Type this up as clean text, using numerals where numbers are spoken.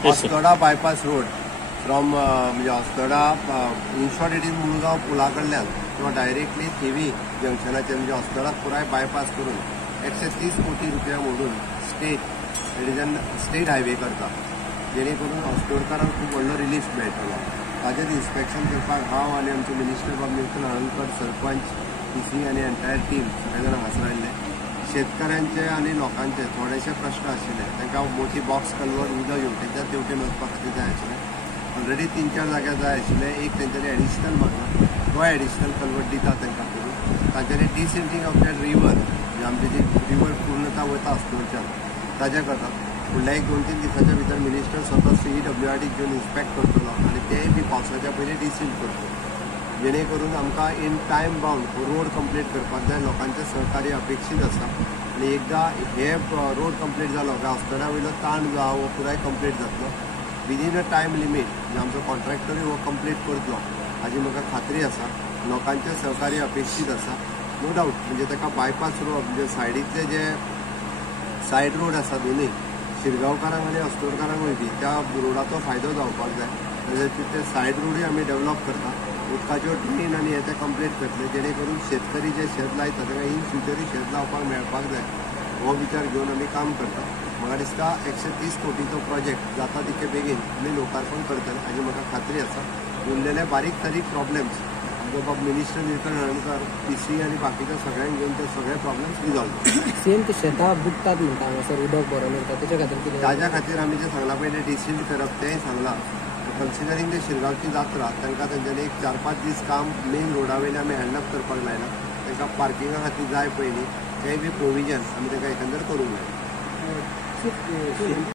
Osthoda bypass road from म्हणजे Osthoda in short it is मुळगाव पुला कडल्यान किंवा डायरेक्टली थिवी जंक्शनाचे म्हणजे Osthoda पुराय बायपास करून 130 कोटी रुपया मोडून स्टेट हायवे करता, जेणे करून ऑस्टोडकारांक खूप व्हडलो रिलीफ मेळटलो। ताजेर इन्स्पेक्शन करपाक हांव आनी आमचे मिनिस्टर बाब नितीन हळर्णकर, सरपंच, पीसी आनी एंटायर टीम सगळे जाण हांगासर आयिल्ले। शेतकऱ्यांचे आनी लोकांचे थोडेशे प्रश्न आशिल्ले, तांकां मोठी बॉक्स कल्वर्ट उदक येवटेच्या तेवटेन वचपा खातीर जाय आशिल्लें। ऑलरेडी 3-4 जाग्यार जाय आशिल्ले, एक तेंच्यांनी एडिशनल मागला, तो एडिशनल कल्वर्ट दिता तांकां करून। तांच्यांनी डिसिल्टिंग ऑफ दॅट रिवर, म्हणजे आमची जी रिवर पूर्णता वता ऑस्टोडच्यान ताजे करता। फुडल्या 1-2-3 दिसाच्या भितर मिनिस्टर स्वता CEWRD घेवन इन्स्पेक्ट करतलो आनी तेय बी पावसाच्या पयलीं डिसील करतलो, जेणे करून आमकां in time bound road complete करपाक जाय। लोकांचें सहकार्य अपेक्षीत आसा आनी एकदां हे रोड कंप्लीट जालो काय ऑस्टोडा वयलो ताण जो आहा हो पुराय कंप्लीट जातलो विदीन अ टायम लिमीट। म्हणजे आमचो कॉन्ट्रॅक्टरूय हो कंप्लीट करतलो हाजी म्हाका खात्री आसा। लोकांचें सहकार्य अपेक्षीत आसा, नो डावट। म्हणजे ताका बायपास रोड म्हणजे सायडीतले जे सायड रोड आसा दोनूय शिरगांवकारांक आनी ऑस्टोडकारांक वयपी त्या रोडाचो फायदो जावपाक जाय। तशेंच ते सायड रोडूय आमी डेव्हलप करता, उदकाच्यो ड्रेन आनी हे ते कंप्लीट करतले, जेणे करून शेतकरी जे शेत लायता ताका इन फ्युचरूय शेत लावपाक मेळपाक जाय हो विचार घेवन आमी काम करता। म्हाका दिसता 130 कोटीचो प्रोजेक्ट जाता तितके बेगीन आमी लोकार्पण करतले हाजी म्हाका खात्री आसा। उरलेले बारीक सारीक प्रॉब्लेम्स आमचो बाब मिनिस्टर नितीन हळर्णकर, पीसी आनी बाकीच्या सगळ्यांक घेवन ते सगळे प्रॉब्लेम्स रिजॉल्व सेम ते शेतां बुडटात म्हणटा हांगासर उदक बरो मेळटा तेच्या खातीर कितें? ताज्या खातीर आमी जें सांगलां पळय तें डिसील करप तेंय सांगलां। कन्सिडरींग ते शिरगांवची जात्रा तांकां तेंच्यांनी एक 4-5 दीस काम मेन रोडा वयलें आमी हँडअप करपाक लायला। तांकां पार्किंगा खातीर जाय पयलीं तेंय बी प्रोविजन आमी तांकां एकंदर करूंक लायला।